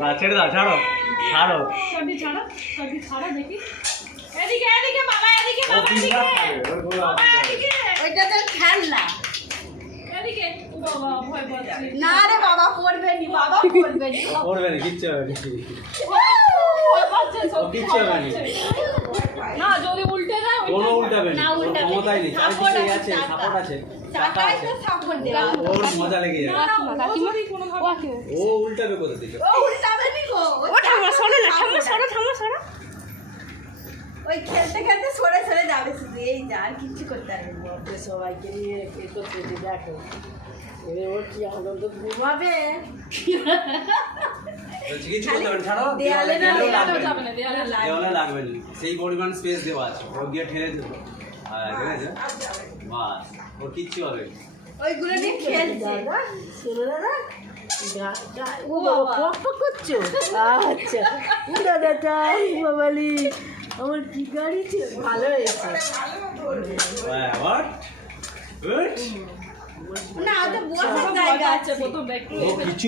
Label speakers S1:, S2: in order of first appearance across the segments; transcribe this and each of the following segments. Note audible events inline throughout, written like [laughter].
S1: না ছেড়ে দাও ছাড়ো ছাড়ো।
S2: সবই ছাড়ো সবই ছাড়ো দেখি। এদিকে এদিকে বাবা এদিকে বাবা এদিকে।
S1: খাবে, ওর কোনো
S2: বাবা এদিকে।
S3: ওইটা তো খেলনা।
S2: এদিকে বাবা ভয় পাচ্ছি।
S3: না রে বাবা পড়বে নি বাবা পড়বে নি।
S1: পড়বে না কিচ্ছু হবে না। কিচ্ছু হবে। না
S2: যদি উল্টে যায়
S1: কোনো উল্টাবে না
S3: না,
S1: কোনো
S3: উল্টাবে না।
S1: ক্ষমতাই নেই
S3: Support
S1: চারিদিকে
S3: আছে,
S1: আছে সাপোর্ট আছে। চাকা আছে
S3: তো সাপোর্ট দেওয়া
S1: ওর মজা লেগে যাবে।
S2: ও যদি কোনোভাবে-
S1: ও উল্টাবে কোথা থেকে?
S3: ও উল্টাবে নি গো
S4: ও ঠাম্মা শোনো না ঠাম্মা সরো ঠাম্মা সরো।
S3: ওই খেলতে খেলতে সরে সরে যাবে শুধু এই যা আর কিচ্ছু করতে পারবে
S5: সবাইকে নিয়ে এ করতেছি দেখো। ওর কি আনন্দ? ঘুমাবে।
S1: বলছি কিছু করতে হবে না, ছাড়ো
S3: দেয়ালে
S1: দেয়ালে
S3: না,
S1: গেলেও
S2: দেয়ালেও
S1: লাগবে
S2: যাবে
S1: না
S2: না, দেয়ালে লাগবে। না।
S1: দেওয়ালে লাগবে না। সেই পরিমাণ স্পেস দেওয়া আছে গিয়ে ঠেলে দেবো। হ্যাঁ
S5: আচ্ছা আমার গাড়ি
S1: হ্যাঁ
S3: না বসার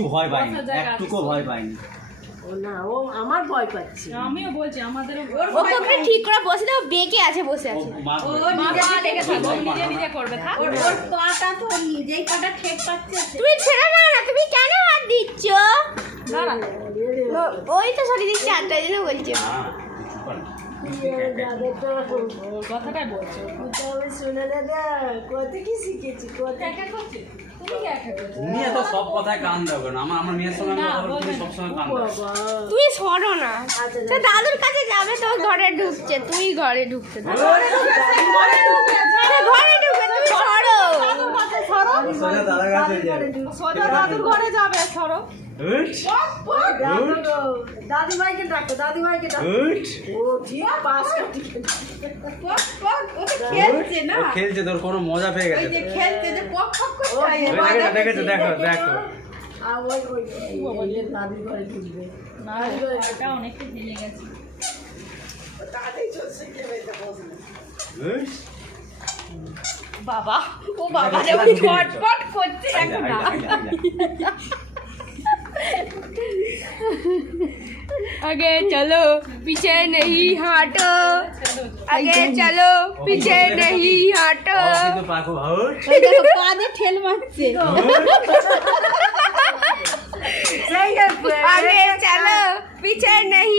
S2: ভয়
S1: পায়নি একটুকু ভয় পায়নি
S5: ও না ও আমার ভয় পাচ্ছে।
S2: আমিও বলছি আমাদেরও
S4: ওকে ওখানে ঠিক করে বসে দাও বেঁকে আছে বসে আছে।
S3: ও নিজে
S2: মা লেগে থাকবে ও
S1: ভয়
S2: নিজে নিজে করবে থাক।
S3: ওর ওর পাটা তো নিজেই পাটা ঠেক পাচ্ছে।
S4: তুমি ছেড়ে না তুমি কেন হাত দিচ্ছ? ওই তো সরি দিচ্ছে এই জন্য বলছে
S1: না, কিছু করে না।
S5: দাদাটা
S2: ওর কথাটাই বলছো।
S5: তবে শোনো দাদা কত কি শিখেছি কত
S2: একা করছে তুমি কি একা করছ
S1: তুমি এত সব কথায় কান দাও কেন? আমার আমার মেয়ের সঙ্গে
S2: না,
S1: তুমি সবসময় কান দাও।
S4: তুমি সরো না। সে দাদুর কাছে যাবে তো ঘরে ঢুকছে। তুই ঘরে ঢুকছে ঘরে তুমি সরো
S1: ওর সঙ্গে দাদা কাছে যাবে
S2: সোজা দাদুর ঘরে যাবে সরো।
S5: দাদু দাদিমাইকে ডাকো। ও পাস
S3: ও তো খেলছে না।
S1: খেলছে তোর কোনো মজা পেয়ে
S3: ওই
S1: গেছে।
S3: যে খেলছে যে পক পক করছে
S5: ও,
S3: ওই
S1: ওই দেখেছ দেখেছ দেখো দেখো।
S5: আর ওই ওই এই যে দাদির ঘরে ঢুকবে।
S2: না অনেকটা ভেঙে গেছে।
S1: উঠ।
S3: বাবা ও বাবা রে ও ছটফট করছে
S1: আইলা,
S3: এখন
S1: আইলা, আইলা, আইলা।
S4: आगे चलो पीछे नहीं हटो आगे [laughs] चलो पीछे नहीं हटो
S1: ও কিন্তু পাখু উঠ।
S3: ওই দেখো পা দিয়ে ঠেল মারছে
S4: आगे चलो पीछे नहीं हटो
S1: ও